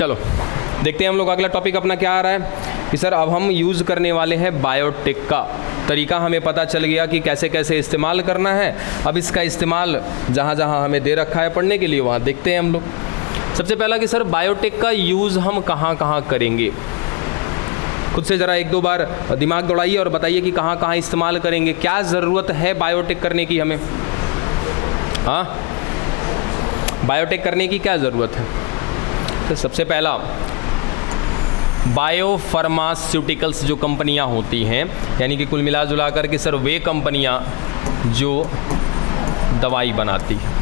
चलो देखते हैं हम लोग अगला टॉपिक अपना क्या आ रहा है कि सर अब हम यूज़ करने वाले हैं बायोटेक का तरीका। हमें पता चल गया कि कैसे कैसे इस्तेमाल करना है। अब इसका इस्तेमाल जहाँ जहाँ हमें दे रखा है पढ़ने के लिए वहाँ देखते हैं हम लोग। सबसे पहला कि सर बायोटेक का यूज़ हम कहाँ कहाँ करेंगे। खुद से ज़रा एक दो बार दिमाग दौड़ाइए और बताइए कि कहाँ कहाँ इस्तेमाल करेंगे, क्या ज़रूरत है बायोटेक करने की हमें। हाँ, बायोटेक करने की क्या ज़रूरत है। तो सबसे पहला बायो फार्मास्यूटिकल्स जो कंपनियां होती हैं, यानी कि कुल मिला जुला कर के सर वे कंपनियां जो दवाई बनाती हैं,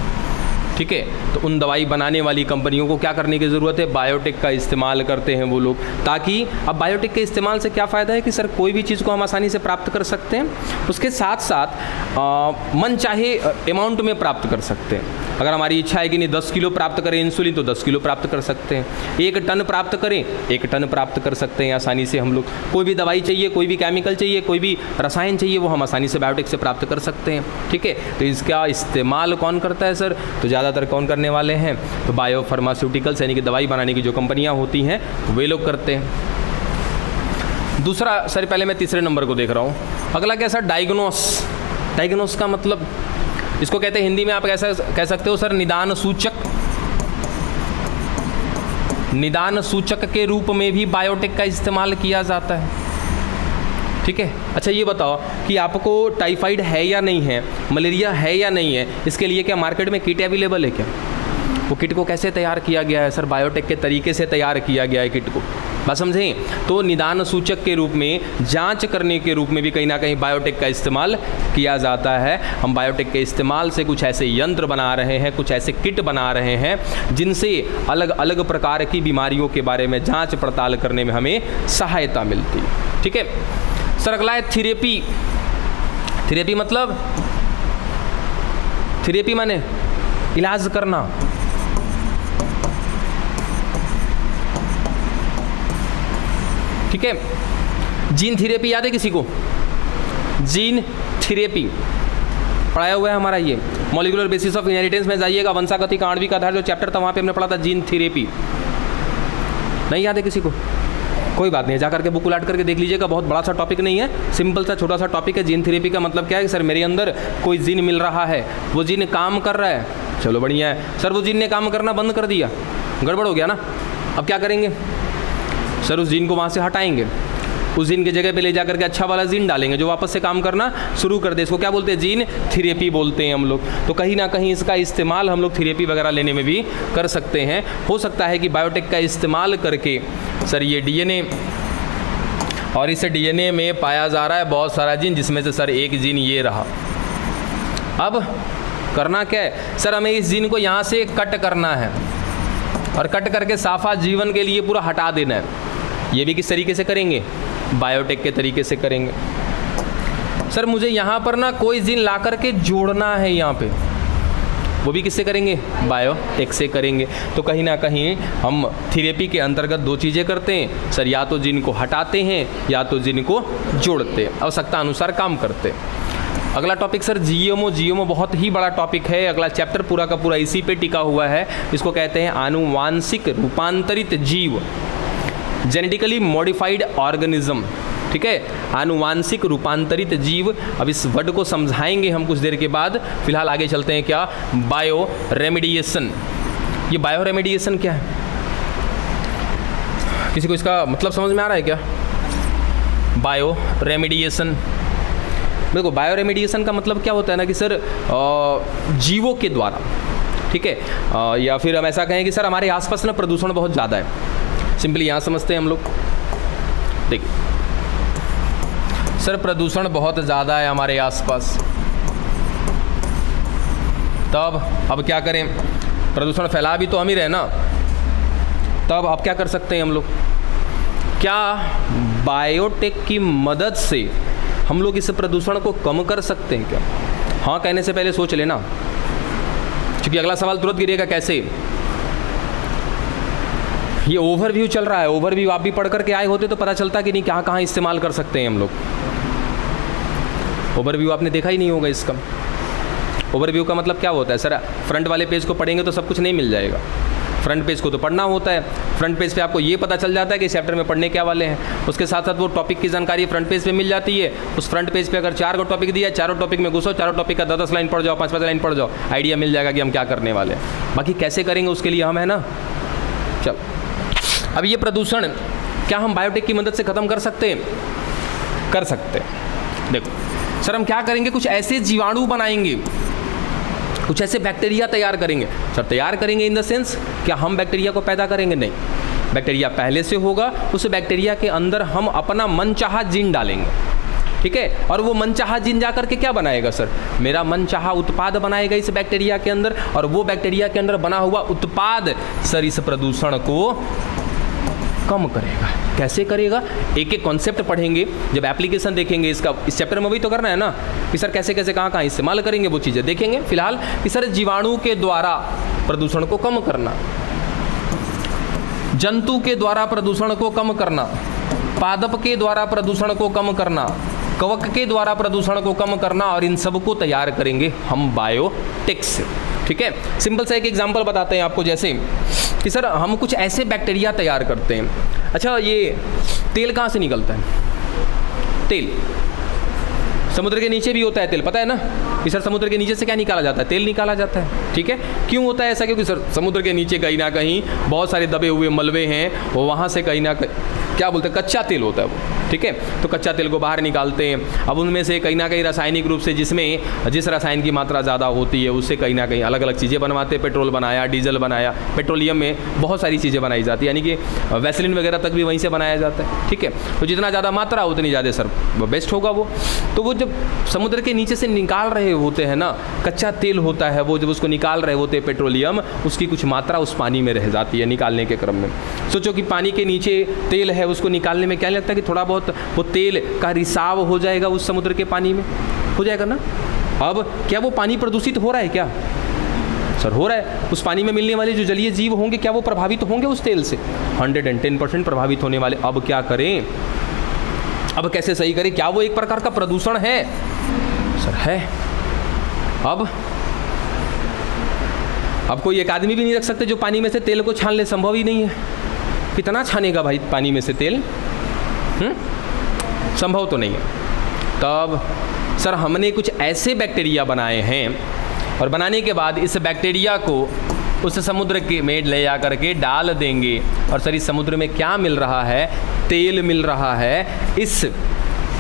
ठीक है। तो उन दवाई बनाने वाली कंपनियों को क्या करने की ज़रूरत है, बायोटेक का इस्तेमाल करते हैं वो लोग। ताकि अब बायोटेक के इस्तेमाल से क्या फ़ायदा है कि सर कोई भी चीज़ को हम आसानी से प्राप्त कर सकते हैं, उसके साथ साथ मन चाहे अमाउंट में प्राप्त कर सकते हैं। अगर हमारी इच्छा है कि नहीं 10 किलो प्राप्त करें इंसुलिन तो 10 किलो प्राप्त कर सकते हैं, 1 टन प्राप्त करें 1 टन प्राप्त कर सकते हैं आसानी से हम लोग। कोई भी दवाई चाहिए, कोई भी केमिकल चाहिए, कोई भी रसायन चाहिए, वो हम आसानी से बायोटेक से प्राप्त कर सकते हैं, ठीक है। तो इसका इस्तेमाल कौन करता है सर, तो ज़्यादातर कौन करने वाले हैं, तो बायो फार्मास्यूटिकल्स यानी कि दवाई बनाने की जो कंपनियां होती हैं वे लोग करते हैं। दूसरा सर, पहले मैं तीसरे नंबर को देख रहा हूँ। अगला क्या सर, डायग्नोस का मतलब इसको कहते हैं हिंदी में आप कैसा कह सकते हो सर, निदान सूचक। निदान सूचक के रूप में भी बायोटेक का इस्तेमाल किया जाता है, ठीक है। अच्छा ये बताओ कि आपको टाइफाइड है या नहीं है, मलेरिया है या नहीं है, इसके लिए क्या मार्केट में किट अवेलेबल है क्या। वो किट को कैसे तैयार किया गया है सर, बायोटेक के तरीके से तैयार किया गया है किट को, बात समझें। तो निदान सूचक के रूप में, जांच करने के रूप में भी कहीं ना कहीं बायोटेक का इस्तेमाल किया जाता है। हम बायोटेक के इस्तेमाल से कुछ ऐसे यंत्र बना रहे हैं, कुछ ऐसे किट बना रहे हैं जिनसे अलग अलग प्रकार की बीमारियों के बारे में जांच पड़ताल करने में हमें सहायता मिलती है, ठीक है। सर अगला है थेरेपी। थेरेपी मतलब, थेरेपी माने इलाज करना। ठीक है, जीन थेरेपी याद है किसी को, जीन थेरेपी पढ़ाया हुआ है हमारा ये मॉलिक्यूलर बेसिस ऑफ इनहेरिटेंस में जाइएगा, वंशागति का आणविक आधार जो चैप्टर था वहाँ पे हमने पढ़ा था जीन थेरेपी। नहीं याद है किसी को, कोई बात नहीं, जाकर के बुक उलाट करके देख लीजिएगा, बहुत बड़ा सा टॉपिक नहीं है, सिंपल सा छोटा सा टॉपिक है। जीन थेरेपी का मतलब क्या है कि सर मेरे अंदर कोई जीन मिल रहा है, वो जीन काम कर रहा है, चलो बढ़िया है। सर वो जीन ने काम करना बंद कर दिया, गड़बड़ हो गया ना, अब क्या करेंगे सर, उस जीन को वहाँ से हटाएंगे, उस जीन की जगह पे ले जाकर के अच्छा वाला जीन डालेंगे जो वापस से काम करना शुरू कर दे। इसको क्या बोलते हैं, जीन थेरेपी बोलते हैं हम लोग। तो कहीं ना कहीं इसका इस्तेमाल हम लोग थेरेपी वगैरह लेने में भी कर सकते हैं। हो सकता है कि बायोटेक का इस्तेमाल करके सर ये डीएनए, और इस डीएनए में पाया जा रहा है बहुत सारा जीन, जिसमें से सर एक जीन ये रहा। अब करना क्या है सर, हमें इस जीन को यहाँ से कट करना है और कट करके साफा जीवन के लिए पूरा हटा देना है। ये भी किस तरीके से करेंगे, बायोटेक के तरीके से करेंगे। सर मुझे यहाँ पर ना कोई जीन ला करके जोड़ना है यहाँ पे, वो भी किससे करेंगे, बायोटेक से करेंगे। तो कहीं ना कहीं हम थेरेपी के अंतर्गत दो चीज़ें करते हैं सर, या तो जीन को हटाते हैं या तो जीन को जोड़ते हैं, आवश्यकता अनुसार काम करते हैं। अगला टॉपिक सर जीएमओ। जीएमओ बहुत ही बड़ा टॉपिक है, अगला चैप्टर पूरा का पूरा इसी पे टिका हुआ है। इसको कहते हैं आनुवांशिक रूपांतरित जीव, जेनेटिकली मॉडिफाइड ऑर्गेनिज्म, ठीक है, आनुवांशिक रूपांतरित जीव। अब इस वर्ड को समझाएंगे हम कुछ देर के बाद, फिलहाल आगे चलते हैं क्या, बायो रेमेडिएशन। ये बायो रेमेडिएशन क्या है, किसी को इसका मतलब समझ में आ रहा है क्या, बायो रेमेडिएशन। देखो बायो रेमेडिएशन का मतलब क्या होता है ना कि सर जीवों के द्वारा, ठीक है, या फिर हम ऐसा कहें कि सर हमारे आसपास ना प्रदूषण बहुत ज़्यादा है। सिंपली यहाँ समझते हैं हम लोग, देखिए सर प्रदूषण बहुत ज़्यादा है हमारे आसपास, तब अब क्या करें, प्रदूषण फैला भी तो हम ही रहे ना, तब अब क्या कर सकते हैं हम लोग, क्या बायोटेक की मदद से हम लोग इस प्रदूषण को कम कर सकते हैं क्या। हाँ कहने से पहले सोच लेना, क्योंकि अगला सवाल तुरंत गिरेगा कैसे। ये ओवरव्यू चल रहा है, ओवरव्यू आप भी पढ़ करके आए होते तो पता चलता कि नहीं कहाँ कहाँ इस्तेमाल कर सकते हैं हम लोग। ओवरव्यू आपने देखा ही नहीं होगा इसका। ओवरव्यू का मतलब क्या होता है सर, फ्रंट वाले पेज को पढ़ेंगे तो सब कुछ नहीं मिल जाएगा। फ्रंट पेज को तो पढ़ना होता है, फ्रंट पेज पे आपको ये पता चल जाता है कि इस चैप्टर में पढ़ने क्या वाले हैं। उसके साथ साथ वो टॉपिक की जानकारी फ्रंट पेज पे मिल जाती है। उस फ्रंट पेज पे अगर 4 को टॉपिक दिया है, चारों टॉपिक में घुसो, चारों टॉपिक का 10-10 लाइन पढ़ जाओ, 5-5 लाइन पढ़ जाओ, आइडिया मिल जाएगा कि हम क्या करने वाले हैं। बाकी कैसे करेंगे उसके लिए हम है ना। चल अब ये प्रदूषण क्या हम बायोटेक की मदद से ख़त्म कर सकते हैं? कर सकते हैं। देखो सर हम क्या करेंगे, कुछ ऐसे जीवाणु बनाएंगे, कुछ ऐसे बैक्टीरिया तैयार करेंगे। सर तैयार करेंगे इन द सेंस क्या हम बैक्टीरिया को पैदा करेंगे? नहीं, बैक्टीरिया पहले से होगा। उस बैक्टीरिया के अंदर हम अपना मनचाहा जीन डालेंगे, ठीक है। और वो मनचाहा जीन जा करके क्या बनाएगा सर? मेरा मनचाहा उत्पाद बनाएगा इस बैक्टीरिया के अंदर, और वो बैक्टीरिया के अंदर बना हुआ उत्पाद सर इस प्रदूषण को कम करेगा। कैसे करेगा? एक एक कॉन्सेप्ट पढ़ेंगे, जब एप्लीकेशन देखेंगे इसका, इस चैप्टर में वही तो करना है ना कि सर कैसे कैसे कहाँ कहाँ इस्तेमाल करेंगे वो चीज़ें देखेंगे। फिलहाल कि सर जीवाणु के द्वारा प्रदूषण को कम करना, जंतु के द्वारा प्रदूषण को कम करना, पादप के द्वारा प्रदूषण को कम करना, कवक के द्वारा प्रदूषण को कम करना, और इन सब को तैयार करेंगे हम बायोटेक से, ठीक है। सिंपल सा एक एग्जांपल बताते हैं आपको, जैसे कि सर हम कुछ ऐसे बैक्टीरिया तैयार करते हैं। अच्छा ये तेल कहाँ से निकलता है? तेल समुद्र के नीचे भी होता है तेल, पता है ना कि सर समुद्र के नीचे से क्या निकाला जाता है? तेल निकाला जाता है, ठीक है। क्यों होता है ऐसा? क्योंकि सर समुद्र के नीचे कहीं ना कहीं बहुत सारे दबे हुए मलबे हैं, वो वहाँ से कहीं ना कहीं क्या बोलते हैं, कच्चा तेल होता है वो, ठीक है। तो कच्चा तेल को बाहर निकालते हैं। अब उनमें से कहीं ना कहीं रासायनिक रूप से जिस रसायन की मात्रा ज़्यादा होती है उससे कहीं ना कहीं अलग अलग चीज़ें बनवाते हैं। पेट्रोल बनाया, डीजल बनाया, पेट्रोलियम में बहुत सारी चीज़ें बनाई जाती है, यानी कि वैसलीन वगैरह तक भी वहीं से बनाया जाता है, ठीक है। तो जितना ज़्यादा मात्रा उतनी ज़्यादा सर बेस्ट होगा वो। तो वो जब समुद्र के नीचे से निकाल रहे होते हैं ना, कच्चा तेल होता है वो, जब उसको निकाल रहे होते हैं पेट्रोलियम, उसकी कुछ मात्रा उस पानी में रह जाती है निकालने के क्रम में। सोचो कि पानी के नीचे तेल है, उसको निकालने में क्या लगता है कि थोड़ा बहुत वो तेल का रिसाव हो जाएगा उस समुद्र के पानी में, हो जाएगा ना। अब क्या वो पानी प्रदूषित हो रहा है क्या? सर हो रहा है। उस पानी में मिलने वाले जो जलीय जीव होंगे क्या वो प्रभावित होंगे उस तेल से? 110% प्रभावित होने वाले। अब क्या करें? अब कैसे सही करें? क्या वो एक प्रकार का प्रदूषण है? सर है। अब कोई एक आदमी भी नहीं रख सकते जो पानी में से तेल को छान ले, संभव ही नहीं है। कितना छानेगा भाई पानी में से तेल? संभव तो नहीं है। तब सर हमने कुछ ऐसे बैक्टीरिया बनाए हैं, और बनाने के बाद इस बैक्टीरिया को उस समुद्र के में ले जा करके डाल देंगे, और सर इस समुद्र में क्या मिल रहा है? तेल मिल रहा है। इस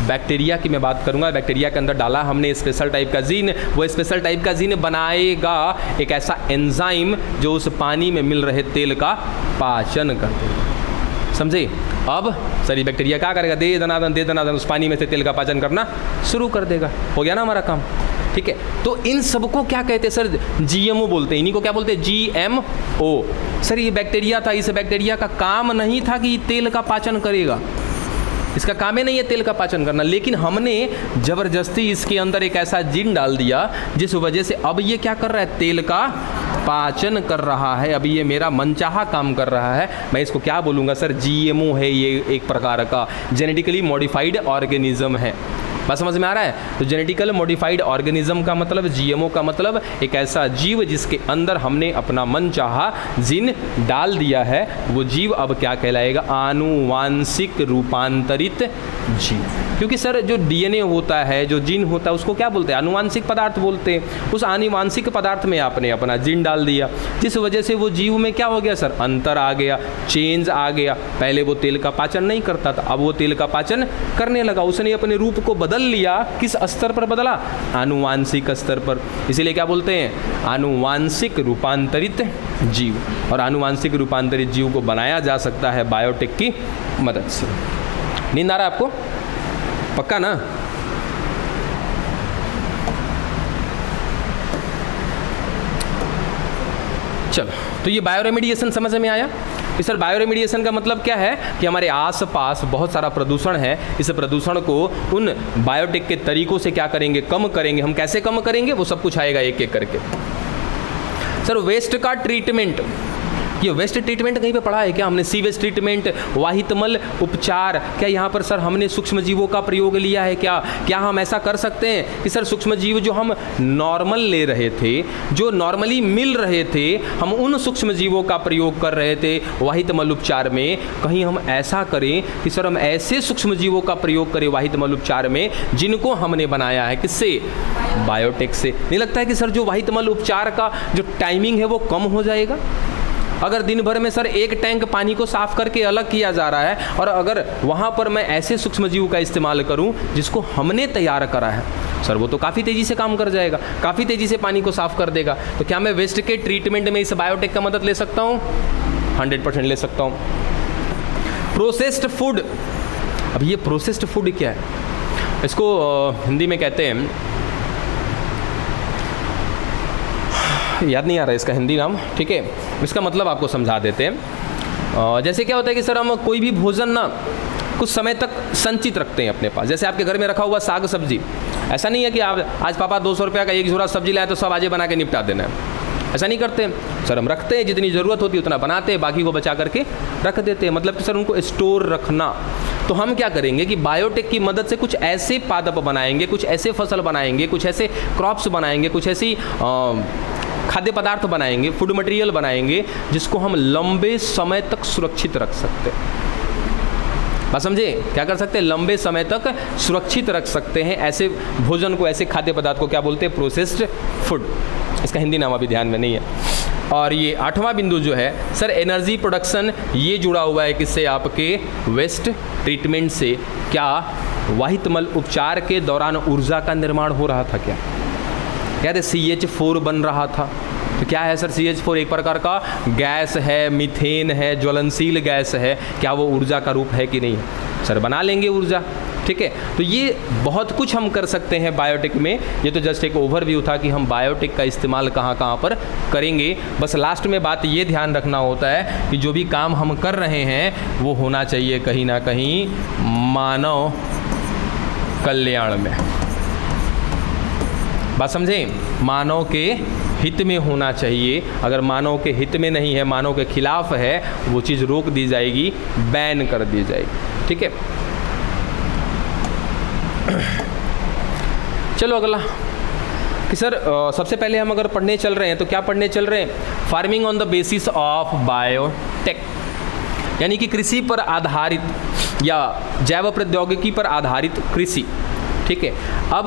बैक्टीरिया की मैं बात करूंगा, बैक्टीरिया के अंदर डाला हमने स्पेशल टाइप का जीन, वो स्पेशल टाइप का जीन बनाएगा एक ऐसा एंजाइम जो उस पानी में मिल रहे तेल का पाचन कर देगा, समझे। अब सर ये बैक्टीरिया क्या करेगा? दे दनादन उस पानी में से तेल का पाचन करना शुरू कर देगा। हो गया ना हमारा काम, ठीक है। तो इन सबको क्या कहते हैं सर? जीएमओ बोलते हैं। इन्हीं को क्या बोलते हैं? जीएमओ। सर ये बैक्टीरिया था, इस बैक्टीरिया का काम नहीं था कि तेल का पाचन करेगा, इसका काम ही नहीं है तेल का पाचन करना, लेकिन हमने जबरदस्ती इसके अंदर एक ऐसा जीन डाल दिया जिस वजह से अब ये क्या कर रहा है? तेल का पाचन कर रहा है। अभी ये मेरा मनचाहा काम कर रहा है। मैं इसको क्या बोलूँगा सर? जीएमओ है ये, एक प्रकार का जेनेटिकली मॉडिफाइड ऑर्गेनिज्म है। बात समझ में आ रहा है? तो जेनेटिकल मॉडिफाइड ऑर्गेनिज्म का मतलब, जीएमओ का मतलब एक ऐसा जीव जिसके अंदर हमने अपना मनचाहा जीन डाल दिया है। वो जीव अब क्या कहलाएगा? आनुवांशिक रूपांतरित जीव। क्योंकि सर जो डीएनए होता है, जो जीन होता है, उसको क्या बोलते हैं? आनुवांशिक पदार्थ बोलते हैं। उस आनुवांशिक पदार्थ में आपने अपना जीन डाल दिया, जिस वजह से वो जीव में क्या हो गया सर? अंतर आ गया, चेंज आ गया। पहले वो तेल का पाचन नहीं करता था, अब वो तेल का पाचन करने लगा। उसने अपने रूप को बदल लिया। किस स्तर पर बदला? आनुवांशिक स्तर पर। इसीलिए क्या बोलते हैं? आनुवांशिक रूपांतरित जीव। और आनुवांशिक रूपांतरित जीव को बनाया जा सकता है बायोटेक की मदद से। नींद आ रहा है आपको? पक्का ना? चलो, तो ये बायोरेमिडिएशन समझ में आया। सर बायोरेमिडिएशन का मतलब क्या है कि हमारे आसपास बहुत सारा प्रदूषण है, इस प्रदूषण को उन बायोटेक के तरीकों से क्या करेंगे? कम करेंगे। हम कैसे कम करेंगे वो सब कुछ आएगा एक एक करके। सर वेस्ट का ट्रीटमेंट, ये वेस्ट ट्रीटमेंट कहीं पे पढ़ा है क्या हमने? सीवेज ट्रीटमेंट, वाहितमल उपचार, क्या यहाँ पर सर हमने सूक्ष्म जीवों का प्रयोग लिया है क्या? क्या हम ऐसा कर सकते हैं कि सर सूक्ष्म जीव जो हम नॉर्मल ले रहे थे, जो नॉर्मली मिल रहे थे, हम उन सूक्ष्म जीवों का प्रयोग कर रहे थे वाहितमल उपचार में, कहीं हम ऐसा करें कि सर हम ऐसे सूक्ष्म जीवों का प्रयोग करें वाहितमल उपचार में जिनको हमने बनाया है किससे? बायोटेक से। नहीं लगता है कि सर जो वाहितमल उपचार का जो टाइमिंग है वो कम हो जाएगा? अगर दिन भर में सर एक टैंक पानी को साफ करके अलग किया जा रहा है और अगर वहाँ पर मैं ऐसे सूक्ष्म जीव का इस्तेमाल करूँ जिसको हमने तैयार करा है, सर वो तो काफ़ी तेज़ी से काम कर जाएगा, काफ़ी तेज़ी से पानी को साफ कर देगा। तो क्या मैं वेस्ट के ट्रीटमेंट में इस बायोटेक का मदद ले सकता हूँ? 100% ले सकता हूँ। प्रोसेस्ड फूड, अब ये प्रोसेस्ड फूड क्या है? इसको हिंदी में कहते हैं, याद नहीं आ रहा है इसका हिंदी नाम, ठीक है, इसका मतलब आपको समझा देते हैं। जैसे क्या होता है कि सर हम कोई भी भोजन ना कुछ समय तक संचित रखते हैं अपने पास। जैसे आपके घर में रखा हुआ साग सब्जी, ऐसा नहीं है कि आप आज पापा 200 रुपये का एक झोरा सब्जी लाए तो सब आज बना के निपटा देना है, ऐसा नहीं करते सर। हम रखते हैं, जितनी ज़रूरत होती है उतना बनाते हैं, बाकी को बचा करके रख देते हैं, मतलब कि सर उनको स्टोर रखना। तो हम क्या करेंगे कि बायोटेक की मदद से कुछ ऐसे पादप बनाएंगे, कुछ ऐसे फसल बनाएंगे, कुछ ऐसे क्रॉप्स बनाएंगे, कुछ ऐसी खाद्य पदार्थ बनाएंगे, फूड मटेरियल बनाएंगे जिसको हम लंबे समय तक सुरक्षित रख सकते हैं। बात समझे? क्या कर सकते हैं? लंबे समय तक सुरक्षित रख सकते हैं ऐसे भोजन को, ऐसे खाद्य पदार्थ को क्या बोलते हैं? Processed food. इसका हिंदी नाम अभी ध्यान में नहीं है। और ये 8वां बिंदु जो है सर एनर्जी प्रोडक्शन, ये जुड़ा हुआ है किससे? आपके वेस्ट ट्रीटमेंट से। क्या वाहितमल उपचार के दौरान ऊर्जा का निर्माण हो रहा था क्या? कहते CH4 बन रहा था। तो क्या है सर CH4? एक प्रकार का गैस है, मीथेन है, ज्वलनशील गैस है। क्या वो ऊर्जा का रूप है कि नहीं? सर बना लेंगे ऊर्जा, ठीक है। तो ये बहुत कुछ हम कर सकते हैं बायोटेक में। ये तो जस्ट एक ओवरव्यू था कि हम बायोटेक का इस्तेमाल कहाँ कहाँ पर करेंगे। बस लास्ट में बात ये ध्यान रखना होता है कि जो भी काम हम कर रहे हैं वो होना चाहिए कहीं ना कहीं मानव कल्याण में। बात समझे? मानव के हित में होना चाहिए। अगर मानव के हित में नहीं है, मानव के खिलाफ है, वो चीज़ रोक दी जाएगी, बैन कर दी जाएगी, ठीक है। चलो अगला कि सर सबसे पहले हम अगर पढ़ने चल रहे हैं तो क्या पढ़ने चल रहे हैं? Farming on the basis of biotech, यानी कि कृषि पर आधारित या जैव प्रौद्योगिकी पर आधारित कृषि, ठीक है। अब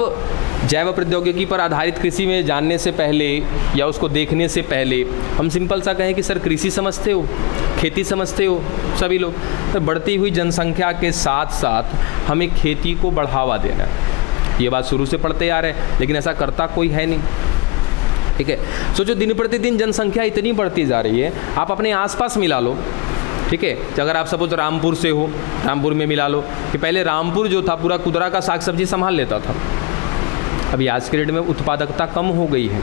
जैव प्रौद्योगिकी पर आधारित कृषि में जानने से पहले या उसको देखने से पहले हम सिंपल सा कहें कि सर कृषि समझते हो, खेती समझते हो सभी लोग। तो बढ़ती हुई जनसंख्या के साथ साथ हमें खेती को बढ़ावा देना है, ये बात शुरू से पढ़ते आ रहे हैं, लेकिन ऐसा करता कोई है नहीं, ठीक है। सोचो दिन प्रतिदिन जनसंख्या इतनी बढ़ती जा रही है, आप अपने आसपास मिला लो, ठीक है। अगर आप सपोज रामपुर से हो, रामपुर में मिला लो कि पहले रामपुर जो था पूरा कुदरा का साग सब्जी संभाल लेता था। अभी आज के डेट में उत्पादकता कम हो गई है,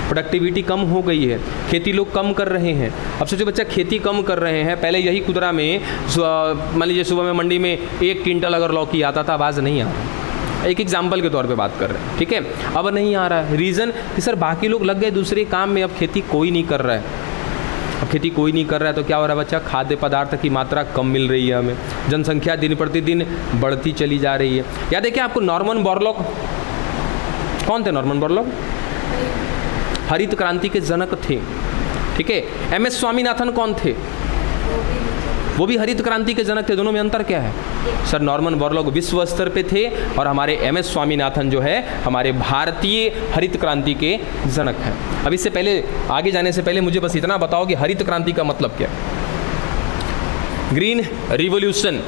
प्रोडक्टिविटी कम हो गई है, खेती लोग कम कर रहे हैं। अब सोचो बच्चा खेती कम कर रहे हैं, पहले यही कुदरा में मान लीजिए सुबह में मंडी में 1 क्विंटल अगर लौकी आता था, आवाज़ नहीं आ रहा, एक एग्जाम्पल के तौर पे बात कर रहे हैं, ठीक है। अब नहीं आ रहा है, रीज़न कि सर बाकी लोग लग गए दूसरे काम में, अब खेती कोई नहीं कर रहा है। अब खेती कोई नहीं कर रहा है तो क्या हो रहा है बच्चा? खाद्य पदार्थ की मात्रा कम मिल रही है हमें, जनसंख्या दिन प्रतिदिन बढ़ती चली जा रही है। याद है क्या आपको नॉर्मन बोरलॉग? कौन थे नॉर्मन बोरलॉग? हरित क्रांति के जनक थे, ठीक है। MS स्वामीनाथन कौन थे? वो भी हरित क्रांति के जनक थे। दोनों में अंतर क्या है? सर नॉर्मन बोरलॉग विश्व स्तर पे थे और हमारे MS स्वामीनाथन जो है हमारे भारतीय हरित क्रांति के जनक हैं। अब इससे पहले आगे जाने से पहले मुझे बस इतना बताओ कि हरित क्रांति का मतलब क्या है? ग्रीन रिवॉल्यूशन,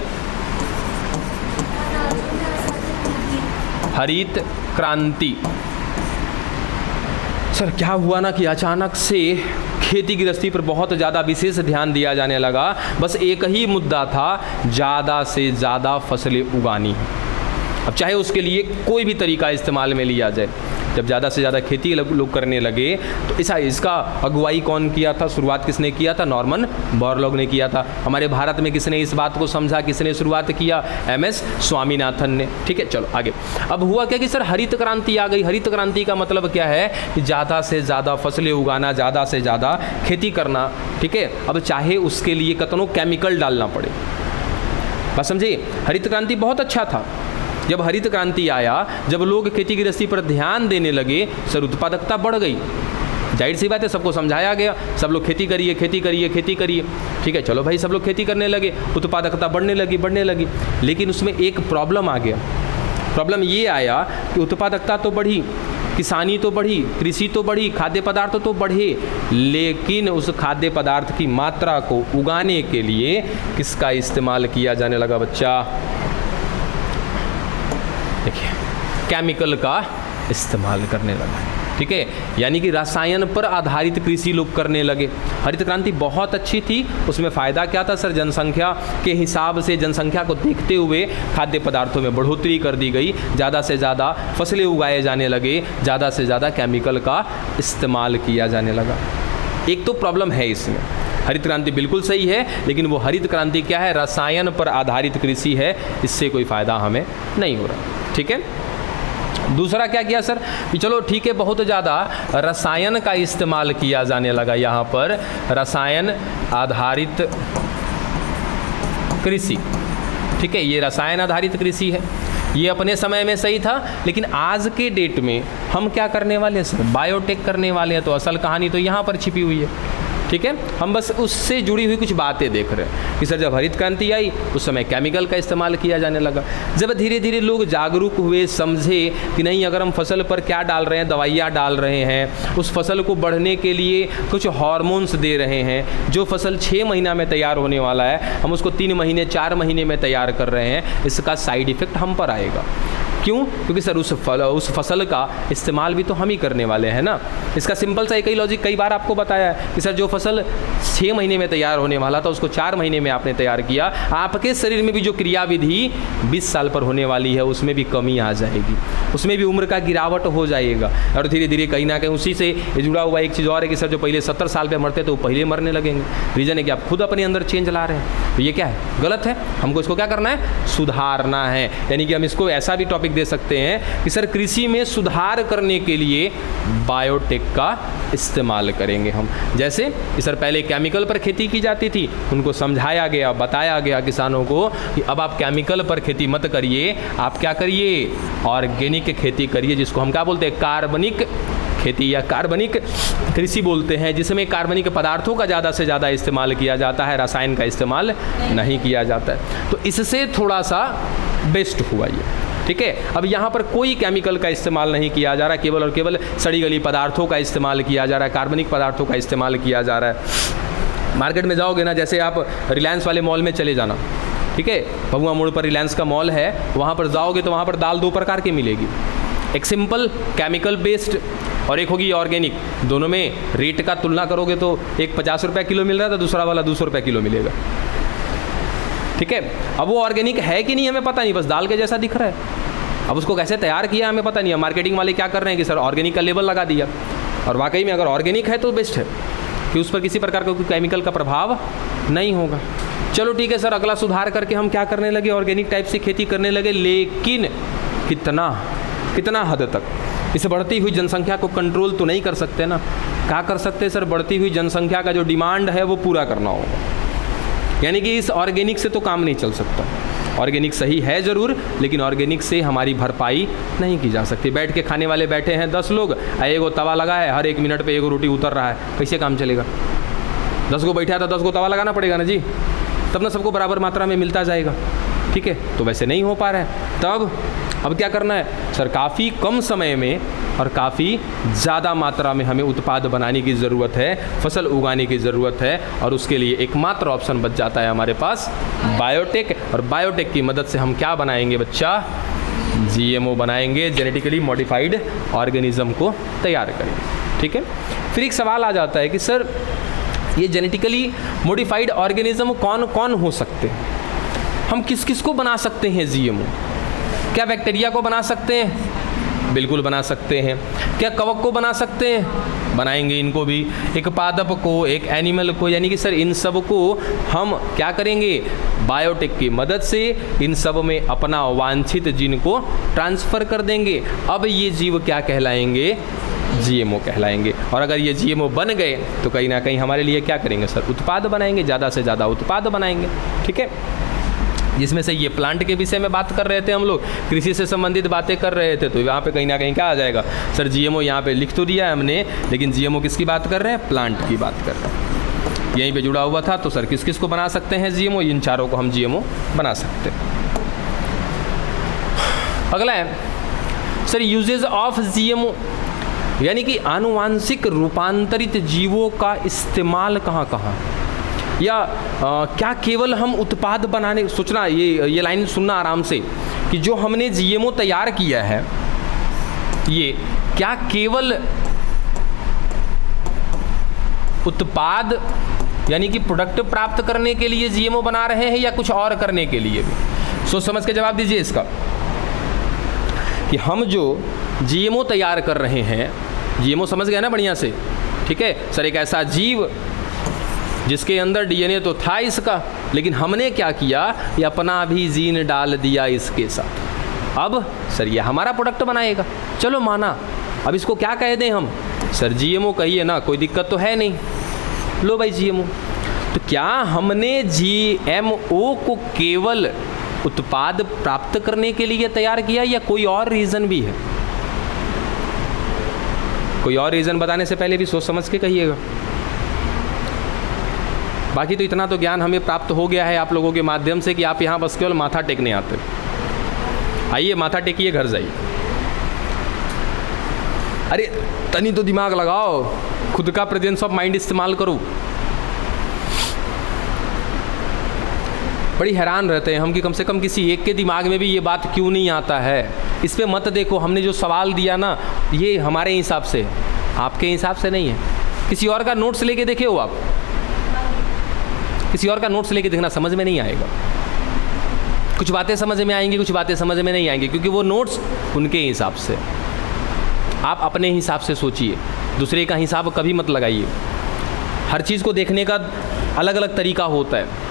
हरित क्रांति। सर क्या हुआ ना कि अचानक से खेती गृहस्थी पर बहुत ज़्यादा विशेष ध्यान दिया जाने लगा। बस एक ही मुद्दा था, ज़्यादा से ज़्यादा फसलें उगानी है। अब चाहे उसके लिए कोई भी तरीका इस्तेमाल में लिया जाए, जब ज़्यादा से ज़्यादा खेती लोग करने लगे तो इसका अगुवाई कौन किया था, शुरुआत किसने किया था? नॉर्मन बोरलॉग ने किया था। हमारे भारत में किसने इस बात को समझा, किसने शुरुआत किया? MS स्वामीनाथन ने। ठीक है, चलो आगे। अब हुआ क्या कि सर हरित क्रांति आ गई। हरित क्रांति का मतलब क्या है कि ज़्यादा से ज़्यादा फसलें उगाना, ज़्यादा से ज़्यादा खेती करना। ठीक है, अब चाहे उसके लिए कितनों केमिकल डालना पड़े। बस समझिए, हरित क्रांति बहुत अच्छा था। जब हरित क्रांति आया, जब लोग खेती गृहस्थी पर ध्यान देने लगे, सर उत्पादकता बढ़ गई। जाहिर सी बात है, सबको समझाया गया, सब लोग खेती करिए, खेती करिए, खेती करिए। ठीक है, चलो भाई, सब लोग खेती करने लगे, उत्पादकता बढ़ने लगी। लेकिन उसमें एक प्रॉब्लम आ गया। प्रॉब्लम ये आया कि उत्पादकता तो बढ़ी, किसानी तो बढ़ी, कृषि तो बढ़ी, खाद्य पदार्थ तो बढ़े, लेकिन उस खाद्य पदार्थ की मात्रा को उगाने के लिए किसका इस्तेमाल किया जाने लगा बच्चा? देखिए, केमिकल का इस्तेमाल करने लगा। ठीक है, यानी कि रसायन पर आधारित कृषि लोग करने लगे। हरित क्रांति बहुत अच्छी थी। उसमें फ़ायदा क्या था सर? जनसंख्या के हिसाब से, जनसंख्या को देखते हुए खाद्य पदार्थों में बढ़ोतरी कर दी गई, ज़्यादा से ज़्यादा फसलें उगाए जाने लगे, ज़्यादा से ज़्यादा केमिकल का इस्तेमाल किया जाने लगा। एक तो प्रॉब्लम है इसमें। हरित क्रांति बिल्कुल सही है, लेकिन वो हरित क्रांति क्या है? रसायन पर आधारित कृषि है, इससे कोई फ़ायदा हमें नहीं हो रहा। ठीक है, दूसरा क्या किया सर कि चलो ठीक है, बहुत ज़्यादा रसायन का इस्तेमाल किया जाने लगा। यहाँ पर रसायन आधारित कृषि। ठीक है, ये रसायन आधारित कृषि है, ये अपने समय में सही था, लेकिन आज के डेट में हम क्या करने वाले हैं सर? बायोटेक करने वाले हैं। तो असल कहानी तो यहाँ पर छिपी हुई है। ठीक है, हम बस उससे जुड़ी हुई कुछ बातें देख रहे हैं कि सर जब हरित क्रांति आई उस समय केमिकल का इस्तेमाल किया जाने लगा। जब धीरे धीरे लोग जागरूक हुए, समझे कि नहीं, अगर हम फसल पर क्या डाल रहे हैं, दवाइयाँ डाल रहे हैं, उस फसल को बढ़ने के लिए कुछ हार्मोन्स दे रहे हैं, जो फसल 6 महीना में तैयार होने वाला है हम उसको 3 महीने 4 महीने में तैयार कर रहे हैं, इसका साइड इफेक्ट हम पर आएगा। क्यों? क्योंकि सर उस फसल का इस्तेमाल भी तो हम ही करने वाले हैं ना। इसका सिंपल सा एक ही लॉजिक कई बार आपको बताया है कि सर जो फसल 6 महीने में तैयार होने वाला था उसको 4 महीने में आपने तैयार किया, आपके शरीर में भी जो क्रियाविधि 20 साल पर होने वाली है उसमें भी कमी आ जाएगी, उसमें भी उम्र का गिरावट हो जाएगा। और धीरे धीरे कहीं ना कहीं उसी से जुड़ा हुआ एक चीज़ और है कि सर जो पहले 70 साल पर मरते थे वो पहले मरने लगेंगे। रीज़न है कि आप खुद अपने अंदर चेंज ला रहे हैं। तो ये क्या है? गलत है। हमको इसको क्या करना है? सुधारना है। यानी कि हम इसको ऐसा भी टॉपिक दे सकते हैं कि सर कृषि में सुधार करने के लिए बायोटेक का इस्तेमाल करेंगे हम। जैसे कि सर पहले केमिकल पर खेती की जाती थी, उनको समझाया गया, बताया गया किसानों को कि अब आप केमिकल पर खेती मत करिए, आप क्या करिए? ऑर्गेनिक खेती करिए, जिसको हम क्या बोलते हैं? कार्बनिक खेती या कार्बनिक कृषि बोलते हैं, जिसमें कार्बनिक पदार्थों का ज़्यादा से ज़्यादा इस्तेमाल किया जाता है, रसायन का इस्तेमाल नहीं किया जाता है। तो इससे थोड़ा सा बेस्ट हुआ ये। ठीक है, अब यहाँ पर कोई केमिकल का इस्तेमाल नहीं किया जा रहा, केवल और केवल सड़ी गली पदार्थों का इस्तेमाल किया जा रहा है, कार्बनिक पदार्थों का इस्तेमाल किया जा रहा है। मार्केट में जाओगे ना, जैसे आप रिलायंस वाले मॉल में चले जाना, ठीक है, भभुआ मोड़ पर रिलायंस का मॉल है, वहाँ पर जाओगे तो वहाँ पर दाल 2 प्रकार की मिलेगी, एक सिंपल केमिकल बेस्ड और एक होगी ऑर्गेनिक। दोनों में रेट का तुलना करोगे तो एक 50 रुपये किलो मिल रहा था, दूसरा वाला 200 रुपये किलो मिलेगा। ठीक है, अब वो ऑर्गेनिक है कि नहीं हमें पता नहीं, बस दाल के जैसा दिख रहा है। अब उसको कैसे तैयार किया हमें पता नहीं है। मार्केटिंग वाले क्या कर रहे हैं कि सर ऑर्गेनिक का लेबल लगा दिया, और वाकई में अगर ऑर्गेनिक है तो बेस्ट है कि उस पर किसी प्रकार का कोई केमिकल का प्रभाव नहीं होगा। चलो ठीक है सर, अगला सुधार करके हम क्या करने लगे? ऑर्गेनिक टाइप से खेती करने लगे, लेकिन कितना हद तक? इस बढ़ती हुई जनसंख्या को कंट्रोल तो नहीं कर सकते ना। क्या कर सकते सर? बढ़ती हुई जनसंख्या का जो डिमांड है वो पूरा करना होगा। यानी कि इस ऑर्गेनिक से तो काम नहीं चल सकता। ऑर्गेनिक सही है ज़रूर, लेकिन ऑर्गेनिक से हमारी भरपाई नहीं की जा सकती। बैठ के खाने वाले बैठे हैं 10 लोग, एगो तवा लगा है, हर 1 मिनट पे एगो रोटी उतर रहा है, कैसे काम चलेगा? 10 को बैठा था, 10 को तवा लगाना पड़ेगा ना जी, तब ना सबको बराबर मात्रा में मिलता जाएगा। ठीक है, तो वैसे नहीं हो पा रहा है। तब अब क्या करना है सर? काफ़ी कम समय में और काफ़ी ज़्यादा मात्रा में हमें उत्पाद बनाने की ज़रूरत है, फसल उगाने की ज़रूरत है, और उसके लिए एकमात्र ऑप्शन बच जाता है हमारे पास बायोटेक। और बायोटेक की मदद से हम क्या बनाएंगे बच्चा? GMO बनाएंगे, जेनेटिकली मॉडिफाइड ऑर्गेनिज्म को तैयार करेंगे। ठीक है, फिर एक सवाल आ जाता है कि सर ये जेनेटिकली मॉडिफाइड ऑर्गेनिज्म कौन कौन हो सकते हैं? हम किस किस को बना सकते हैं GMO? क्या बैक्टीरिया को बना सकते हैं? बिल्कुल बना सकते हैं। क्या कवक को बना सकते हैं? बनाएंगे इनको भी। एक पादप को, एक एनिमल को, यानी कि सर इन सब को हम क्या करेंगे? बायोटेक की मदद से इन सब में अपना वांछित जीन को ट्रांसफ़र कर देंगे। अब ये जीव क्या कहलाएंगे? जीएमओ कहलाएंगे। और अगर ये जीएमओ बन गए तो कहीं ना कहीं हमारे लिए क्या करेंगे सर? उत्पाद बनाएंगे, ज़्यादा से ज़्यादा उत्पाद बनाएंगे। ठीक है, जिसमें से ये प्लांट के विषय में बात कर रहे थे हम लोग, कृषि से संबंधित बातें कर रहे थे, तो यहाँ पे कहीं ना कहीं क्या आ जाएगा सर? जीएमओ यहाँ पे लिख तो दिया है हमने, लेकिन जीएमओ किसकी बात कर रहे हैं? प्लांट की बात कर रहे हैं। यहीं पे जुड़ा हुआ था, तो सर किस किस को बना सकते हैं जीएमओ? इन चारों को हम जीएमओ बना सकते हैं। अगला है सर यूजेज ऑफ जीएमओ, यानी कि आनुवांशिक रूपांतरित जीवों का इस्तेमाल कहाँ कहाँ, या क्या केवल हम उत्पाद बनाने, सोचना ये लाइन सुनना आराम से, कि जो हमने जीएमओ तैयार किया है ये क्या केवल उत्पाद यानी कि प्रोडक्ट प्राप्त करने के लिए जीएमओ बना रहे हैं, या कुछ और करने के लिए भी? सोच समझ के जवाब दीजिए इसका, कि हम जो जीएमओ तैयार कर रहे हैं, जीएमओ समझ गए ना बढ़िया से? ठीक है सर, एक ऐसा जीव जिसके अंदर डीएनए तो था इसका, लेकिन हमने क्या किया? ये अपना भी जीन डाल दिया इसके साथ। अब सर ये हमारा प्रोडक्ट बनाएगा, चलो माना। अब इसको क्या कह दें हम? सर जीएमओ कहिए ना, कोई दिक्कत तो है नहीं, लो भाई जीएमओ। तो क्या हमने जीएमओ को केवल उत्पाद प्राप्त करने के लिए तैयार किया, या कोई और रीज़न भी है? कोई और रीज़न बताने से पहले भी सोच समझ के कहिएगा। बाकी तो इतना तो ज्ञान हमें प्राप्त हो गया है आप लोगों के माध्यम से कि आप यहाँ बस केवल माथा टेकने आते। आइए माथा टेकिए, घर जाइए। अरे तनी तो दिमाग लगाओ, खुद का प्रेजेंस ऑफ माइंड इस्तेमाल करो। बड़ी हैरान रहते हैं हम कि कम से कम किसी एक के दिमाग में भी ये बात क्यों नहीं आता है। इस पे मत देखो, हमने जो सवाल दिया ना ये हमारे हिसाब से, आपके हिसाब से नहीं है। किसी और का नोट्स लेके देखे हो आप? किसी और का नोट्स लेके देखना, समझ में नहीं आएगा। कुछ बातें समझ में आएंगी, कुछ बातें समझ में नहीं आएंगी, क्योंकि वो नोट्स उनके हिसाब से। आप अपने हिसाब से सोचिए, दूसरे का हिसाब कभी मत लगाइए। हर चीज़ को देखने का अलग अलग तरीका होता है।